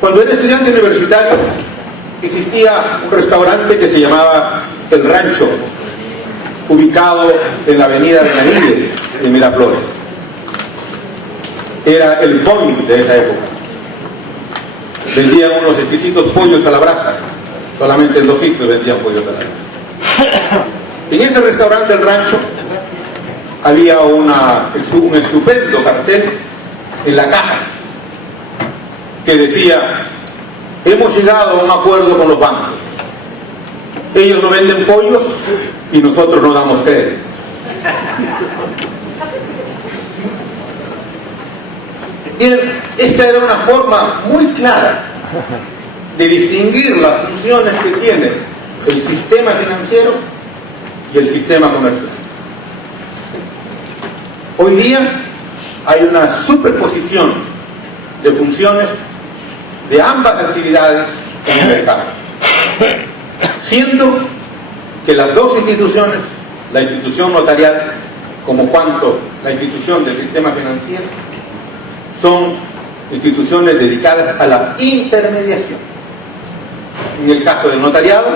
Cuando era estudiante universitario existía un restaurante que se llamaba El Rancho, ubicado en la avenida Benavides de Miraflores. Era el Pony de esa época. Vendían unos exquisitos pollos a la brasa. Solamente en 2 sitios vendían pollos a la brasa. En ese restaurante El Rancho había un estupendo cartel en la caja que decía: hemos llegado a un acuerdo con los bancos. Ellos no venden pollos y nosotros no damos créditos. Bien, esta era una forma muy clara de distinguir las funciones que tiene el sistema financiero y el sistema comercial. Hoy día hay una superposición de funciones de ambas actividades en el mercado, siendo que las dos instituciones, la institución notarial como cuanto la institución del sistema financiero, son instituciones dedicadas a la intermediación. En el caso del notariado,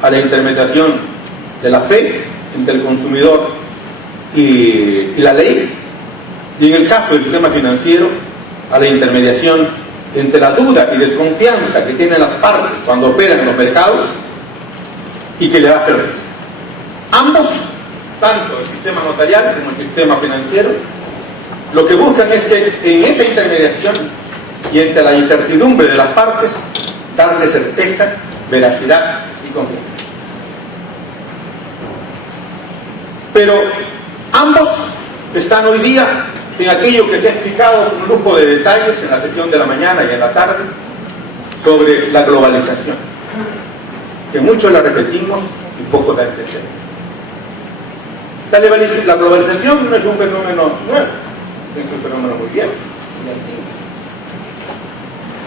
a la intermediación de la fe entre el consumidor y la ley, y en el caso del sistema financiero, a la intermediación entre la duda y desconfianza que tienen las partes cuando operan en los mercados y que le da certeza. Ambos, tanto el sistema notarial como el sistema financiero, lo que buscan es que en esa intermediación y entre la incertidumbre de las partes, darle certeza, veracidad y confianza. Pero ambos están hoy día en aquello que se ha explicado con lujo de detalles en la sesión de la mañana y en la tarde sobre la globalización, que muchos la repetimos y poco la entendemos. La globalización no es un fenómeno nuevo, es un fenómeno muy viejo, muy antiguo.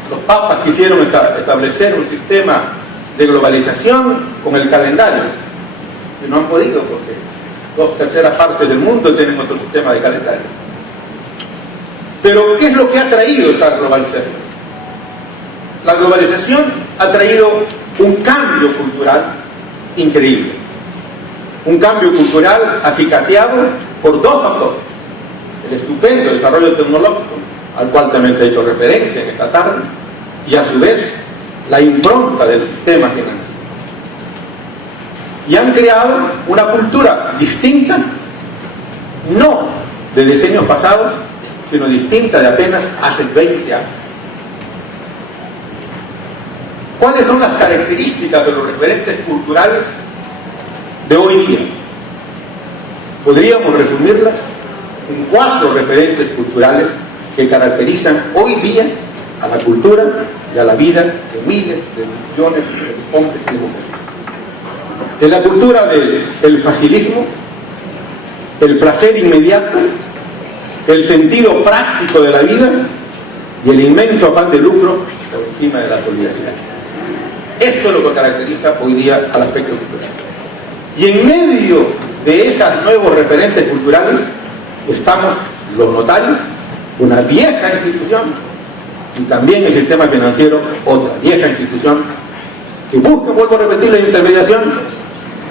Los papas quisieron establecer un sistema de globalización con el calendario, y no han podido porque 2/3 partes del mundo tienen otro sistema de calendario. Pero ¿qué es lo que ha traído esta globalización? La globalización ha traído un cambio cultural increíble. Un cambio cultural acicateado por 2 factores: el estupendo desarrollo tecnológico, al cual también se ha hecho referencia en esta tarde, y a su vez la impronta del sistema financiero. Y han creado una cultura distinta, no de decenios pasados, sino distinta de apenas hace 20 años. ¿Cuáles son las características de los referentes culturales de hoy día? Podríamos resumirlas en 4 referentes culturales que caracterizan hoy día a la cultura y a la vida de miles de millones de hombres y mujeres. En la cultura del facilismo, el placer inmediato, el sentido práctico de la vida y el inmenso afán de lucro por encima de la solidaridad. Esto es lo que caracteriza hoy día al aspecto cultural. Y en medio de esos nuevos referentes culturales estamos los notarios, una vieja institución, y también el sistema financiero, otra vieja institución, que busca, vuelvo a repetir, la intermediación,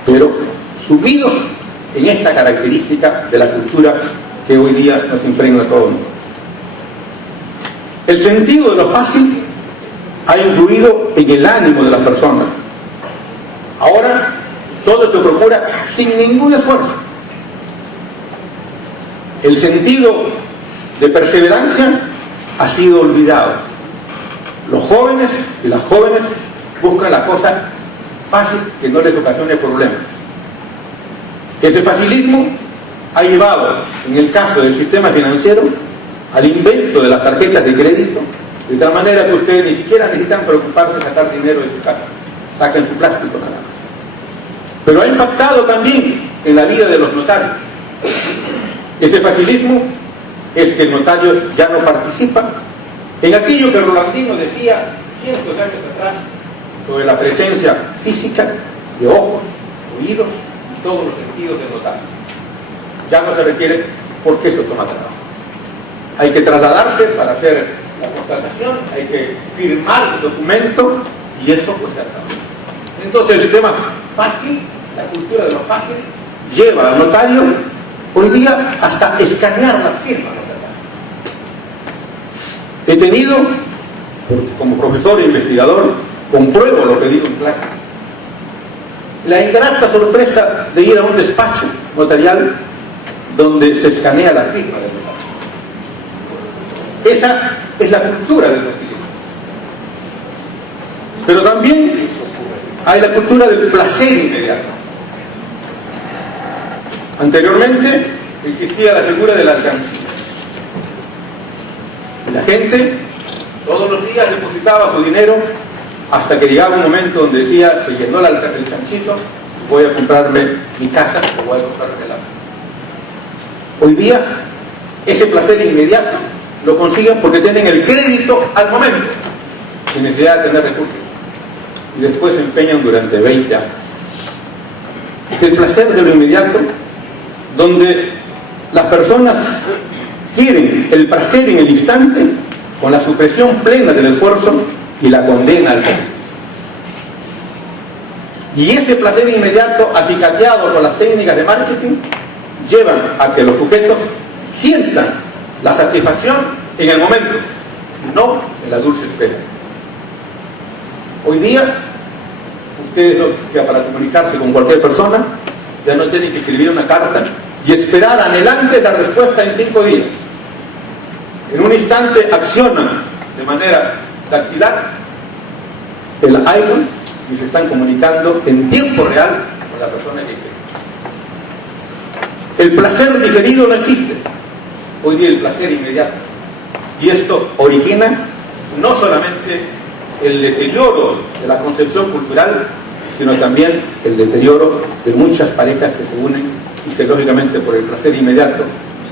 pero sumidos en esta característica de la cultura que hoy día nos impregna a todo el mundo. El sentido de lo fácil ha influido en el ánimo de las personas. Ahora todo se procura sin ningún esfuerzo. El sentido de perseverancia ha sido olvidado. Los jóvenes y las jóvenes buscan la cosa fácil que no les ocasione problemas. Ese facilismo ha llevado, en el caso del sistema financiero, al invento de las tarjetas de crédito, de tal manera que ustedes ni siquiera necesitan preocuparse de sacar dinero de su casa, saquen su plástico nada más. Pero ha impactado también en la vida de los notarios. Ese facilismo es que el notario ya no participa en aquello que Rolandino decía cientos de años atrás sobre la presencia física de ojos, oídos y todos los sentidos del notario. Ya no se requiere porque eso toma trabajo. Hay que trasladarse para hacer la constatación, hay que firmar el documento y eso cuesta trabajo. Entonces el sistema fácil, la cultura de lo fácil, lleva al notario hoy día hasta escanear las firmas notariales. He tenido, como profesor e investigador, compruebo lo que digo en clase, la ingrata sorpresa de ir a un despacho notarial donde se escanea la firma del notario. Esa es la cultura del brasileño. Pero también hay la cultura del placer inmediato. Anteriormente existía la figura de la alcancía. La gente todos los días depositaba su dinero hasta que llegaba un momento donde decía, se llenó el chanchito, voy a comprarme mi casa o voy a comprarme el auto. Hoy día ese placer inmediato lo consiguen porque tienen el crédito al momento, sin necesidad de tener recursos, y después se empeñan durante 20 años. Es el placer de lo inmediato, donde las personas quieren el placer en el instante, con la supresión plena del esfuerzo y la condena al sacrificio. Y ese placer inmediato, acicateado por las técnicas de marketing, llevan a que los sujetos sientan la satisfacción en el momento, no en la dulce espera. Hoy día, ustedes ya para comunicarse con cualquier persona, ya no tienen que escribir una carta y esperar anhelantes la respuesta en 5 días. En un instante accionan de manera dactilar el iPhone y se están comunicando en tiempo real con la persona que quiere. El placer diferido no existe. Hoy día el placer inmediato. Y esto origina no solamente el deterioro de la concepción cultural, sino también el deterioro de muchas parejas que se unen y que lógicamente por el placer inmediato,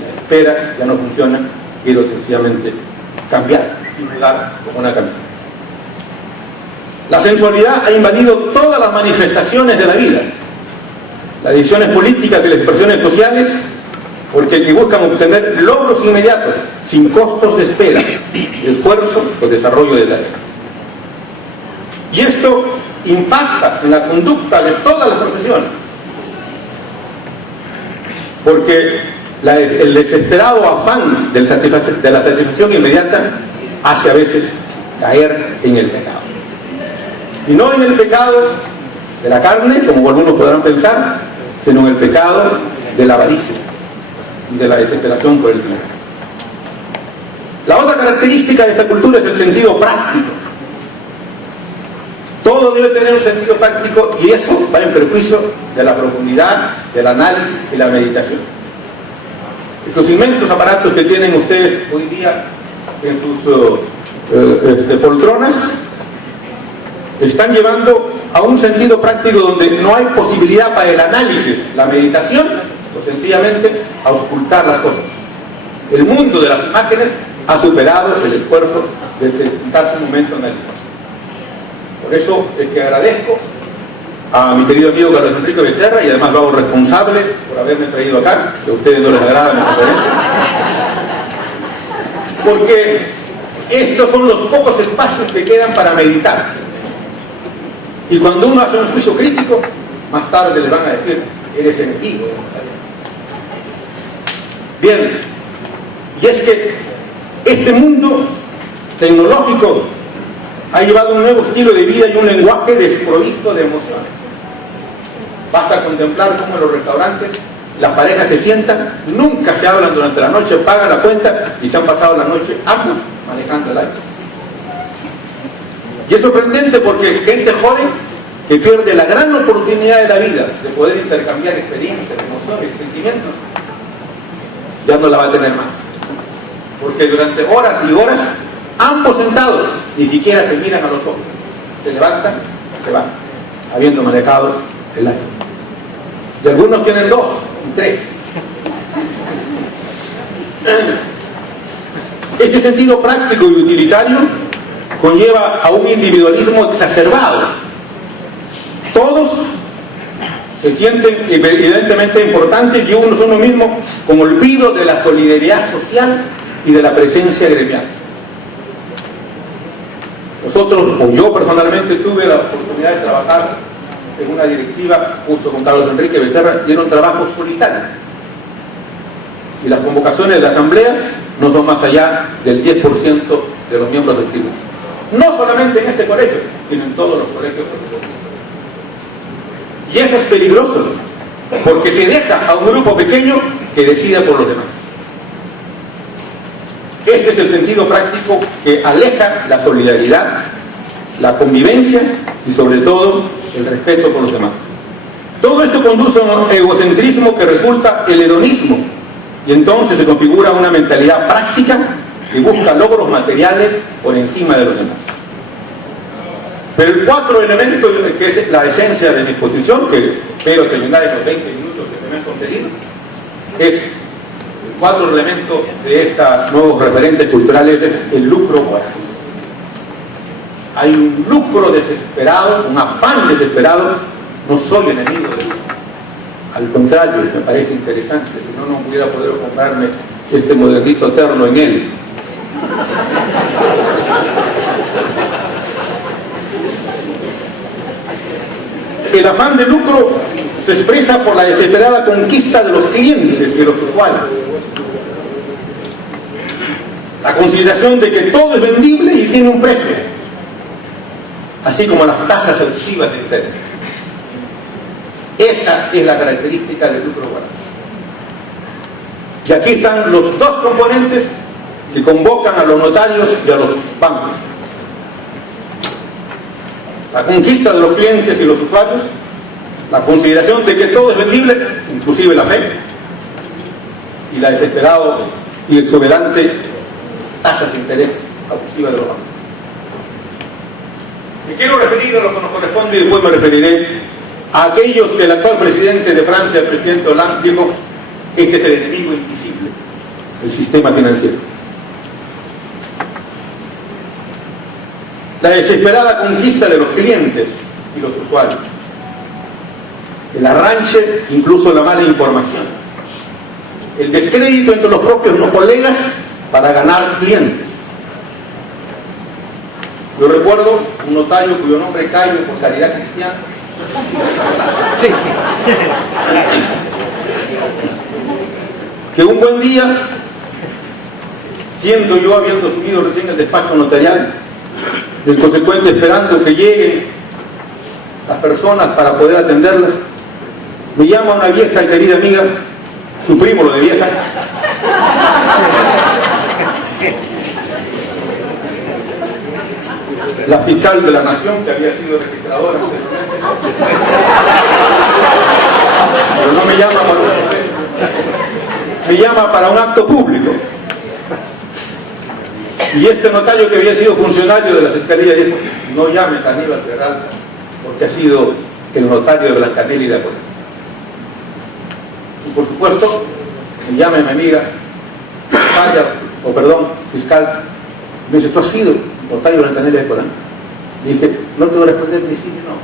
la espera ya no funciona, quiero sencillamente cambiar y jugar como una camisa. La sensualidad ha invadido todas las manifestaciones de la vida, las decisiones políticas y las expresiones sociales, porque que buscan obtener logros inmediatos, sin costos de espera, esfuerzo o desarrollo de tareas. Y esto impacta en la conducta de todas las profesiones, porque el desesperado afán de la satisfacción inmediata hace a veces caer en el pecado. Y no en el pecado de la carne, como algunos podrán pensar, sino en el pecado de la avaricia y de la desesperación por el dinero. La otra característica de esta cultura es el sentido práctico. Todo debe tener un sentido práctico y eso va en perjuicio de la profundidad, del análisis y la meditación. Esos inmensos aparatos que tienen ustedes hoy día en sus poltronas están llevando a un sentido práctico donde no hay posibilidad para el análisis, la meditación, o sencillamente a auscultar las cosas. El mundo de las imágenes ha superado el esfuerzo de sentarse un momento a analizar. Por eso es que agradezco a mi querido amigo Carlos Enrique Becerra y además lo hago responsable por haberme traído acá, si a ustedes no les agrada mi conferencia, porque estos son los pocos espacios que quedan para meditar. Y cuando uno hace un juicio crítico, más tarde le van a decir, eres enemigo. Bien, y es que este mundo tecnológico ha llevado un nuevo estilo de vida y un lenguaje desprovisto de emociones. Basta contemplar cómo en los restaurantes las parejas se sientan, nunca se hablan durante la noche, pagan la cuenta y se han pasado la noche ambos manejando el iPhone. Y es sorprendente porque gente joven que pierde la gran oportunidad de la vida de poder intercambiar experiencias, emociones y sentimientos, ya no la va a tener más. Porque durante horas y horas, ambos sentados, ni siquiera se miran a los ojos. Se levantan, se van, habiendo manejado el iPhone. Y algunos tienen 2 y 3. Este sentido práctico y utilitario conlleva a un individualismo exacerbado. Todos se sienten evidentemente importantes y uno mismo con olvido de la solidaridad social y de la presencia gremial. Nosotros, o yo personalmente, tuve la oportunidad de trabajar en una directiva justo con Carlos Enrique Becerra, y era un trabajo solitario. Y las convocaciones de asambleas no son más allá del 10% de los miembros del tribunal. No solamente en este colegio, sino en todos los colegios profesionales. Y eso es peligroso, porque se deja a un grupo pequeño que decida por los demás. Este es el sentido práctico que aleja la solidaridad, la convivencia y sobre todo el respeto por los demás. Todo esto conduce a un egocentrismo que resulta el hedonismo, y entonces se configura una mentalidad práctica que busca logros materiales por encima de los demás. Pero el cuarto elemento, que es la esencia de mi exposición, que espero terminar en los 20 minutos que me han conseguido, es el cuarto elemento de estos nuevos referentes culturales, es el lucro voraz. Hay un lucro desesperado, un afán desesperado. No soy enemigo del lucro. Al contrario, me parece interesante, si no, no hubiera podido comprarme este modernito eterno en él. El afán de lucro se expresa por la desesperada conquista de los clientes y los usuarios. La consideración de que todo es vendible y tiene un precio, así como las tasas abusivas de intereses. Esa es la característica del lucro voraz. Y aquí están los dos componentes que convocan a los notarios y a los bancos: la conquista de los clientes y los usuarios, la consideración de que todo es vendible, inclusive la fe, y la desesperada y exuberante tasas de interés abusivas de los bancos. Me quiero referir a lo que nos corresponde y después me referiré a aquellos que el actual presidente de Francia, el presidente Hollande, dijo: este es el enemigo invisible, el sistema financiero. La desesperada conquista de los clientes y los usuarios, el arranche, incluso la mala información, el descrédito entre los propios colegas para ganar clientes. Yo recuerdo un notario cuyo nombre Cayo por caridad cristiana, que un buen día, siendo yo habiendo subido recién el despacho notarial, y en consecuencia esperando que lleguen las personas para poder atenderlas, me llama una vieja y querida amiga, su primo lo de vieja, la fiscal de la nación, que había sido registradora anteriormente, pero no me llama para un proceso, me llama para un acto público. Y este notario, que había sido funcionario de la fiscalía, dijo: no llames a Aníbal Serralta, porque ha sido el notario de Blancanelli de Acolán. Y por supuesto, me llama mi amiga, fiscal, me dice: ¿tú has sido notario de Blancanelli de Acolán? Le dije: no te voy a responder ni sí ni no,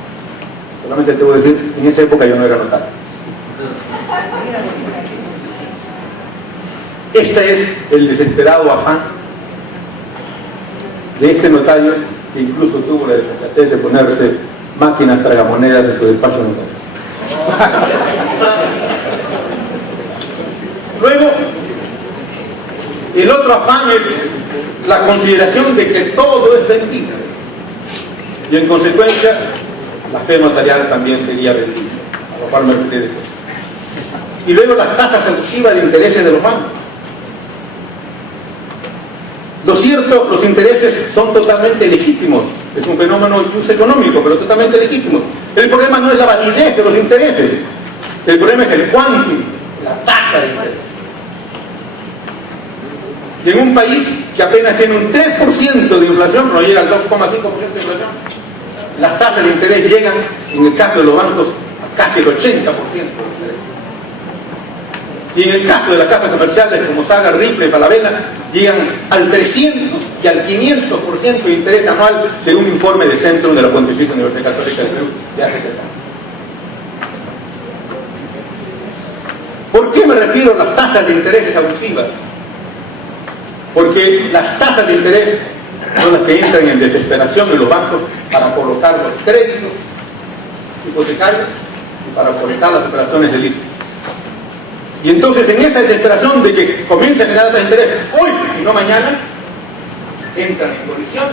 solamente te voy a decir, en esa época yo no era notario. Este es el desesperado afán de este notario, que incluso tuvo la desfachatez de ponerse máquinas tragamonedas en su despacho notario. Luego, el otro afán es la consideración de que todo es vendible, y en consecuencia la fe notarial también sería vendible, a lo cual me refiero después. Y luego las tasas abusivas de intereses de los bancos. Lo cierto, los intereses son totalmente legítimos, es un fenómeno económico, pero totalmente legítimo. El problema no es la validez de los intereses, el problema es el quantum, la tasa de interés. Y en un país que apenas tiene un 3% de inflación, no llega al 2,5% de inflación, las tasas de interés llegan, en el caso de los bancos, a casi el 80% de interés. Y en el caso de las casas comerciales como Saga, Ripley, Falabella, llegan al 300 y al 500% de interés anual, según un informe del Centro de la Pontificia Universidad Católica del Perú de hace 3 años. ¿Por qué me refiero a las tasas de intereses abusivas? Porque las tasas de interés son las que entran en desesperación en los bancos para colocar los créditos hipotecarios y para colocar las operaciones de listo. Y entonces en esa desesperación de que comienza a generar tasas de interés hoy y no mañana, entran en colisión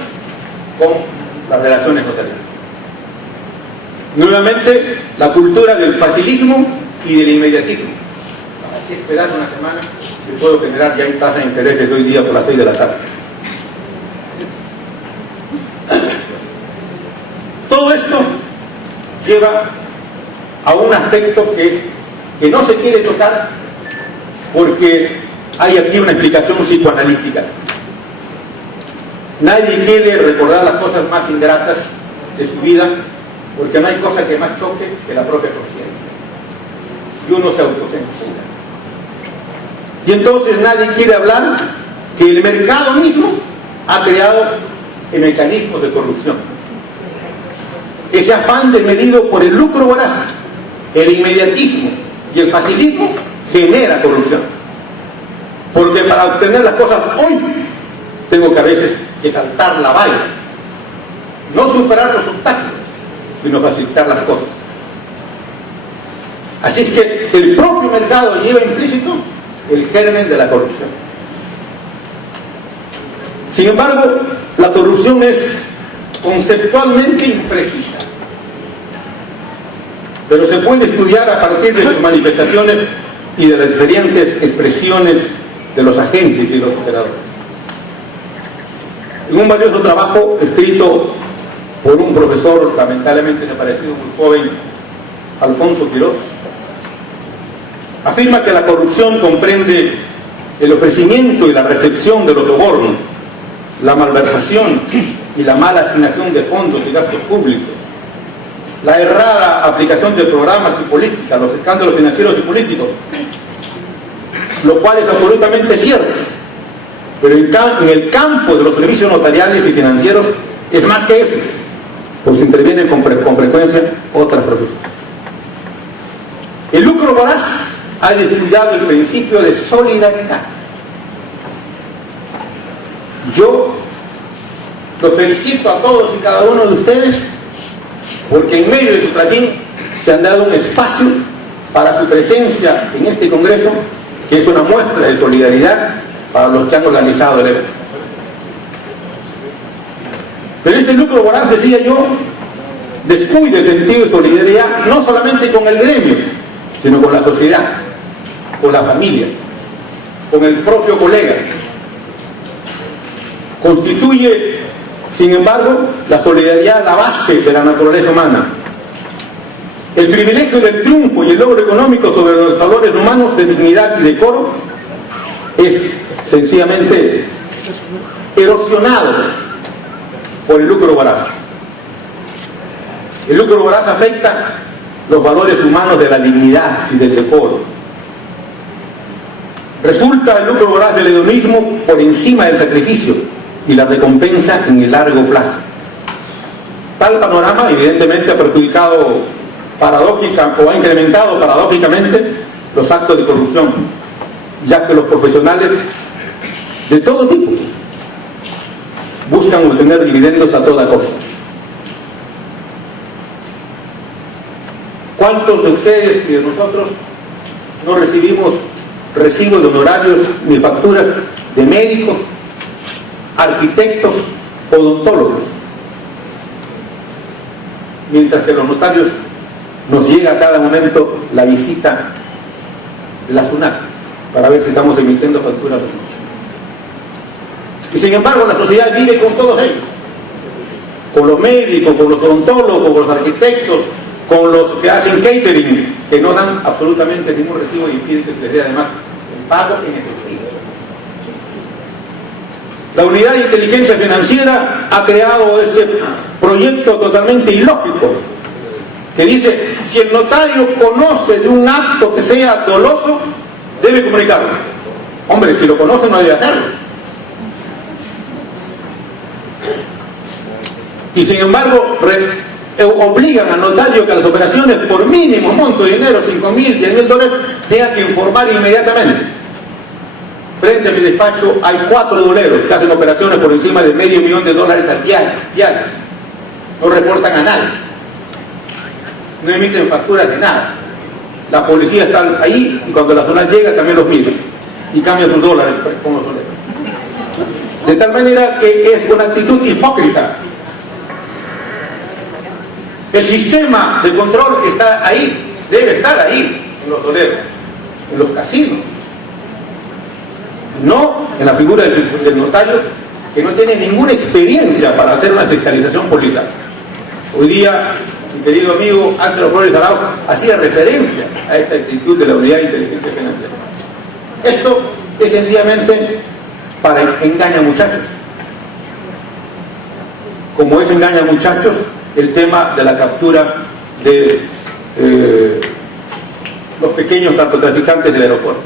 con las relaciones notariales. Nuevamente, la cultura del facilismo y del inmediatismo. ¿Para qué esperar una semana si puedo generar ya hay tasas de interés desde hoy día por las 6 de la tarde? Todo esto lleva a un aspecto que no se quiere tocar porque hay aquí una explicación psicoanalítica. Nadie quiere recordar las cosas más ingratas de su vida porque no hay cosa que más choque que la propia conciencia. Y uno se autocensura. Y entonces nadie quiere hablar que el mercado mismo ha creado mecanismos de corrupción. Ese afán desmedido por el lucro voraz, el inmediatismo y el facilismo genera corrupción. Porque para obtener las cosas hoy, tengo que a veces que saltar la valla. No superar los obstáculos, sino facilitar las cosas. Así es que el propio mercado lleva implícito el germen de la corrupción. Sin embargo, la corrupción es conceptualmente imprecisa, pero se puede estudiar a partir de sus manifestaciones y de las diferentes expresiones de los agentes y los operadores. En un valioso trabajo escrito por un profesor lamentablemente desaparecido muy joven, Alfonso Quirós, afirma que la corrupción comprende el ofrecimiento y la recepción de los sobornos, la malversación y la mala asignación de fondos y gastos públicos, la errada aplicación de programas y políticas, los escándalos financieros y políticos, lo cual es absolutamente cierto, pero en el campo de los servicios notariales y financieros es más que eso, pues intervienen con frecuencia otras profesiones. El lucro voraz ha descuidado el principio de solidaridad. Yo los felicito a todos y cada uno de ustedes porque en medio de su trajín se han dado un espacio para su presencia en este Congreso, que es una muestra de solidaridad para los que han organizado el evento. Pero este lucro voraz, decía yo, descuida el sentido de solidaridad no solamente con el gremio, sino con la sociedad, con la familia, con el propio colega. Constituye, sin embargo, la solidaridad la base de la naturaleza humana. El privilegio del triunfo y el logro económico sobre los valores humanos de dignidad y decoro es sencillamente erosionado por el lucro voraz. El lucro voraz afecta los valores humanos de la dignidad y del decoro. Resulta el lucro voraz del hedonismo por encima del sacrificio y la recompensa en el largo plazo. Tal panorama evidentemente ha perjudicado paradójica o ha incrementado paradójicamente los actos de corrupción, ya que los profesionales de todo tipo buscan obtener dividendos a toda costa. ¿Cuántos de ustedes y de nosotros no recibimos recibos de honorarios ni facturas de médicos, arquitectos, odontólogos? Mientras que los notarios nos llega a cada momento la visita de la SUNAT para ver si estamos emitiendo facturas o no. Y sin embargo la sociedad vive con todos ellos, con los médicos, con los odontólogos, con los arquitectos, con los que hacen catering, que no dan absolutamente ningún recibo y impiden que se les dé además el pago en efectivo. La unidad de inteligencia financiera ha creado ese proyecto totalmente ilógico que dice: si el notario conoce de un acto que sea doloso, debe comunicarlo. Hombre, si lo conoce no debe hacerlo. Y sin embargo obligan al notario que a las operaciones por mínimo monto de dinero, $5,000, $10,000, tenga que informar inmediatamente. frente a mi despacho hay 4 doleros que hacen operaciones por encima de $500,000 al diario. No reportan a nadie. No emiten facturas de nada. La policía está ahí y cuando la zona llega también los mira y cambian sus dólares con los doleros. De tal manera que es una actitud hipócrita. El sistema de control está ahí, debe estar ahí, en los doleros, en los casinos. No en la figura del notario, que no tiene ninguna experiencia para hacer una fiscalización policial. Hoy día, mi querido amigo Ángelo Flores Arauz hacía referencia a esta actitud de la Unidad de Inteligencia Financiera. Esto es sencillamente para engañar muchachos. Como es engañar muchachos el tema de la captura de los pequeños narcotraficantes del aeropuerto.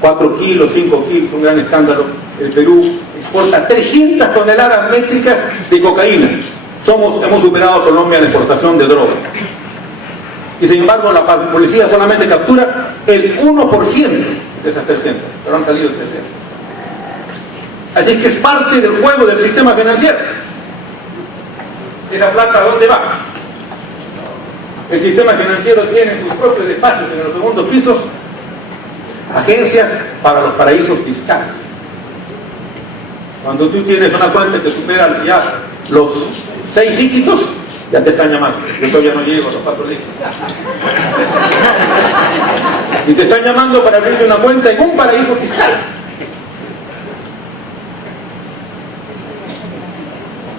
4 kilos, 5 kilos, un gran escándalo. El Perú exporta 300 toneladas métricas de cocaína. Hemos superado a Colombia en la exportación de droga. Y sin embargo la policía solamente captura el 1% de esas 300, pero han salido 300. Así que es parte del juego del sistema financiero. ¿Esa plata a dónde va? El sistema financiero tiene en sus propios despachos, en los segundos pisos, agencias para los paraísos fiscales. Cuando tú tienes una cuenta que supera ya los 6 dígitos, ya te están llamando. Yo todavía no llego a los 4 dígitos. Y te están llamando para abrirte una cuenta en un paraíso fiscal.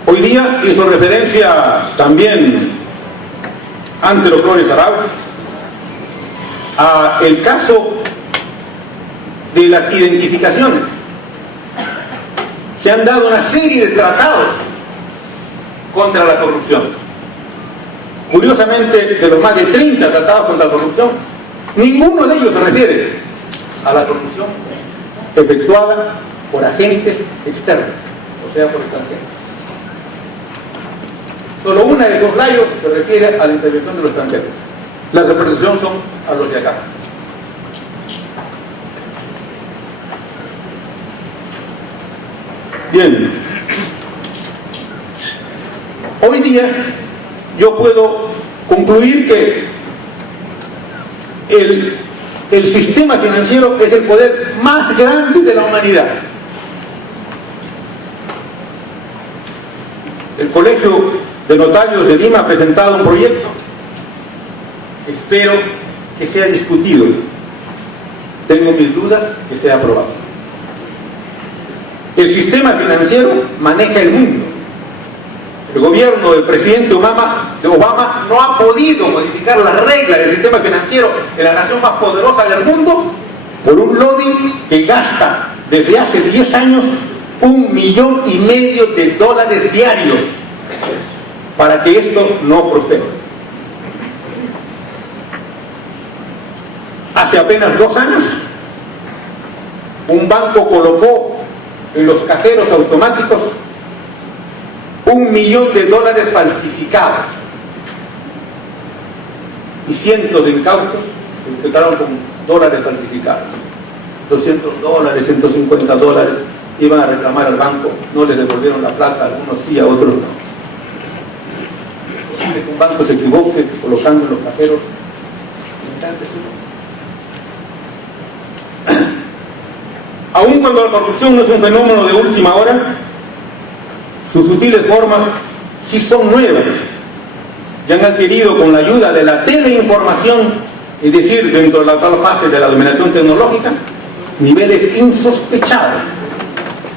Hoy día hizo referencia también Ángelo Flores Arauz a el caso de las identificaciones. Se han dado una serie de tratados contra la corrupción. Curiosamente, de los más de 30 tratados contra la corrupción, ninguno de ellos se refiere a la corrupción efectuada por agentes externos, o sea, por extranjeros. Solo una de esos rayos se refiere a la intervención de los extranjeros. La representación son a los de acá. Bien. Hoy día yo puedo concluir que el sistema financiero es el poder más grande de la humanidad. El Colegio de Notarios de Lima ha presentado un proyecto. Espero que sea discutido. Tengo mis dudas que sea aprobado. El sistema financiero maneja el mundo. El gobierno del presidente Obama no ha podido modificar las reglas del sistema financiero en la nación más poderosa del mundo por un lobby que gasta desde hace 10 años $1,5 millones diarios para que esto no prospere. Hace apenas 2 años, un banco colocó en los cajeros automáticos $1 millón falsificados y cientos de incautos se encontraron con dólares falsificados. $200, $150 iban a reclamar al banco, no les devolvieron la plata, a algunos sí, a otros no. Es posible que un banco se equivoque colocando en los cajeros. Aun cuando la corrupción no es un fenómeno de última hora, sus sutiles formas sí son nuevas y han adquirido con la ayuda de la teleinformación, es decir, dentro de la tal fase de la dominación tecnológica, niveles insospechados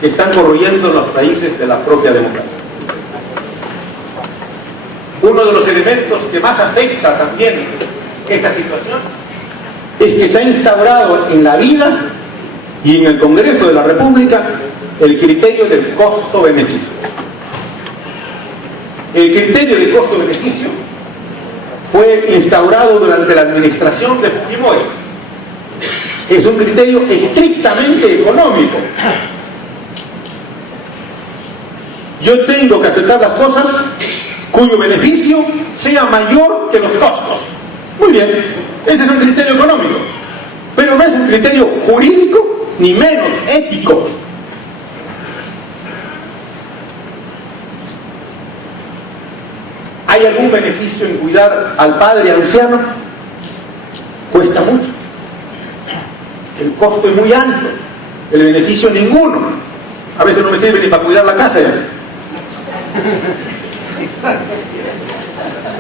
que están corroyendo los raíces de la propia democracia. Uno de los elementos que más afecta también esta situación es que se ha instaurado en la vida y en el Congreso de la República el criterio del costo-beneficio. El criterio de costo-beneficio fue instaurado durante la administración de Fujimori. Es un criterio estrictamente económico. Yo tengo que aceptar las cosas cuyo beneficio sea mayor que los costos. Muy bien, ese es un criterio económico, pero no es un criterio jurídico ni menos ético. ¿Hay algún beneficio en cuidar al padre anciano? Cuesta mucho. El costo es muy alto. El beneficio ninguno. A veces no me sirve ni para cuidar la casa.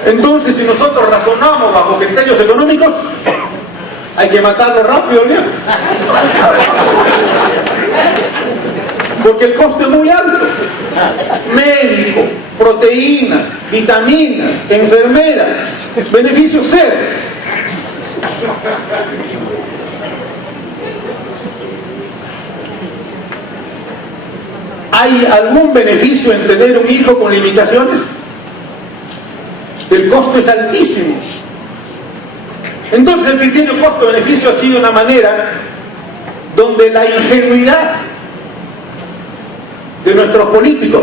Entonces, si nosotros razonamos bajo criterios económicos, hay que matarlo rápido, ¿no? Porque el costo es muy alto. Médico, proteínas, vitaminas, enfermeras, beneficio cero. ¿Hay algún beneficio en tener un hijo con limitaciones? El costo es altísimo. Entonces el criterio costo-beneficio ha sido una manera donde la ingenuidad de nuestros políticos,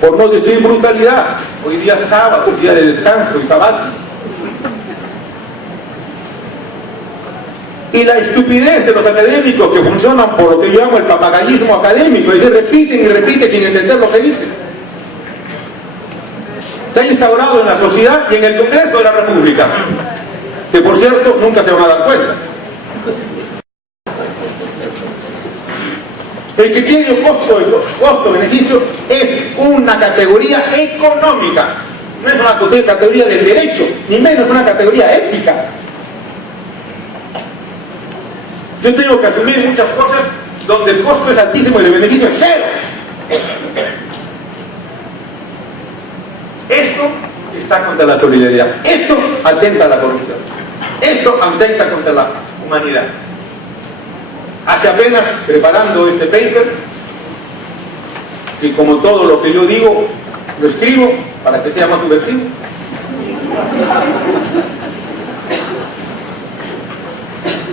por no decir brutalidad, hoy día es sábado, día de descanso y sabático, y la estupidez de los académicos que funcionan por lo que yo llamo el papagallismo académico, es decir, repiten y repiten sin entender lo que dicen. Se ha instaurado en la sociedad y en el Congreso de la República, que por cierto nunca se van a dar cuenta. El criterio costo-beneficio es una categoría económica, no es una categoría del derecho, ni menos una categoría ética. Yo tengo que asumir muchas cosas donde el costo es altísimo y el beneficio es cero. Esto está contra la solidaridad. Esto atenta a la corrupción. Esto atenta contra la humanidad. Hace apenas, preparando este paper, y como todo lo que yo digo, lo escribo para que sea más subversivo,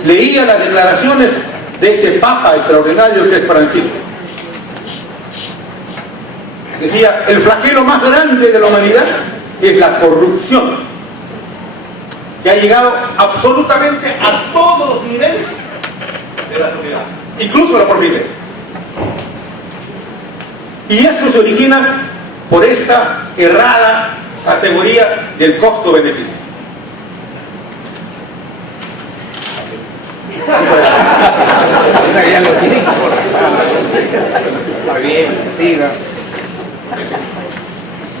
leía las declaraciones de ese Papa extraordinario que es Francisco. Decía, el flagelo más grande de la humanidad es la corrupción, que ha llegado absolutamente a todos los niveles de la sociedad, incluso la propia iglesia. Y eso se origina por esta errada categoría del costo-beneficio.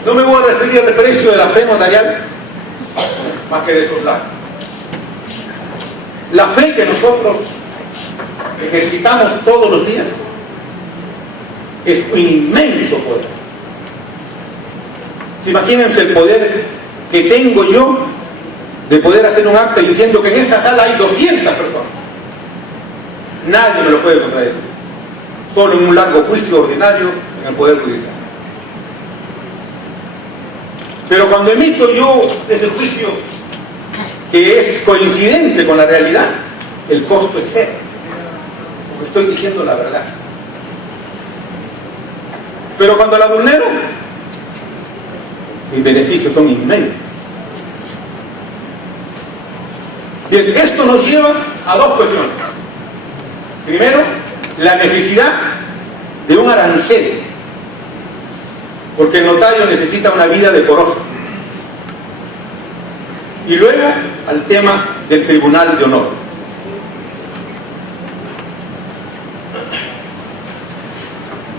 No me voy a referir al precio de la fe notarial, más que de esos lados. La fe que nosotros ejercitamos todos los días es un inmenso poder. Imagínense el poder que tengo yo de poder hacer un acta diciendo que en esta sala hay 200 personas. Nadie me lo puede contradecir. Solo en un largo juicio ordinario en el Poder Judicial. Pero cuando emito yo ese juicio que es coincidente con la realidad, el costo es cero. Porque estoy diciendo la verdad. Pero cuando la vulnero, mis beneficios son inmensos. Bien, esto nos lleva a dos cuestiones. Primero, la necesidad de un arancel, porque el notario necesita una vida decorosa. Y luego, al tema del Tribunal de Honor.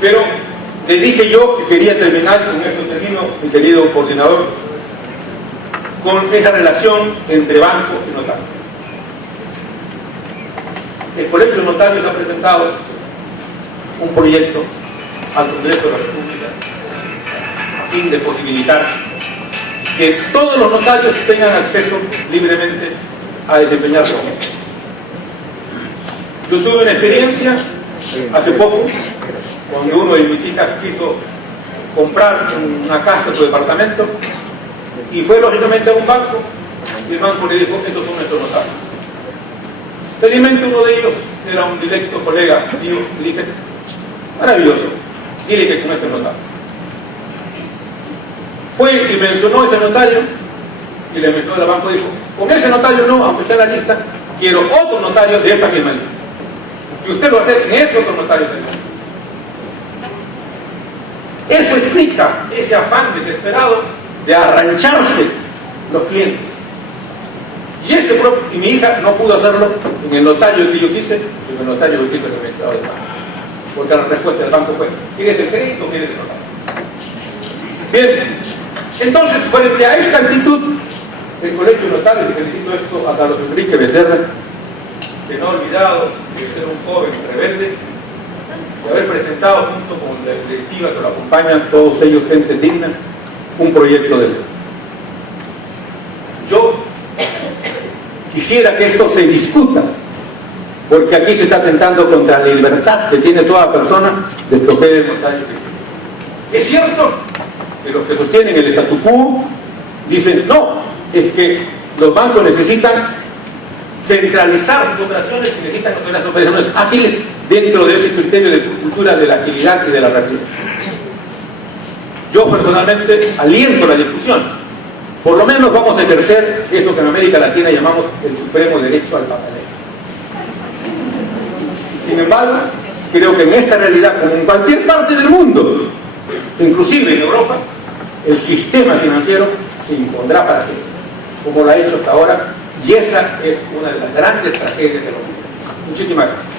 Pero les dije yo que quería terminar, con esto termino, mi querido coordinador, con esa relación entre banco y notario. El Colegio de Notarios ha presentado un proyecto al Congreso de la República a fin de posibilitar que todos los notarios tengan acceso libremente a desempeñar su oficio. Yo tuve una experiencia hace poco, cuando uno de mis hijas quiso comprar una casa en su departamento y fue lógicamente a un banco y el banco le dijo, estos son nuestros notarios. Felizmente uno de ellos era un directo colega mío y dije, maravilloso, dile que con ese notario. Fue y mencionó ese notario y le mencionó al banco y dijo, con ese notario no, aunque está en la lista, quiero otro notario de esta misma lista. Y usted lo va a hacer en ese otro notario servicio. Eso explica ese afán desesperado de arrancharse los clientes. Y mi hija no pudo hacerlo en el notario que yo quise, sino en el notario que quiso el administrador del banco. Porque la respuesta del banco fue: ¿quieres el crédito o quieres el notario? Bien, entonces, frente a esta actitud, el Colegio de Notarios, y felicito esto a Carlos Enrique Becerra, que no ha olvidado de ser un joven rebelde, de haber presentado junto con la directiva que lo acompaña, todos ellos gente digna, un proyecto de ley. Yo quisiera que esto se discuta, porque aquí se está atentando contra la libertad que tiene toda persona de escoger el notario que quiere. Es cierto que los que sostienen el statu quo dicen: no, es que los bancos necesitan centralizar sus operaciones y necesitan hacer las operaciones ágiles dentro de ese criterio de cultura de la agilidad y de la rapidez. Yo personalmente aliento la discusión. Por lo menos vamos a ejercer eso que en América Latina llamamos el supremo derecho al papeleo. Sin embargo, creo que en esta realidad, como en cualquier parte del mundo, inclusive en Europa, el sistema financiero se impondrá para siempre, como lo ha hecho hasta ahora, y esa es una de las grandes tragedias de la humanidad. Muchísimas gracias.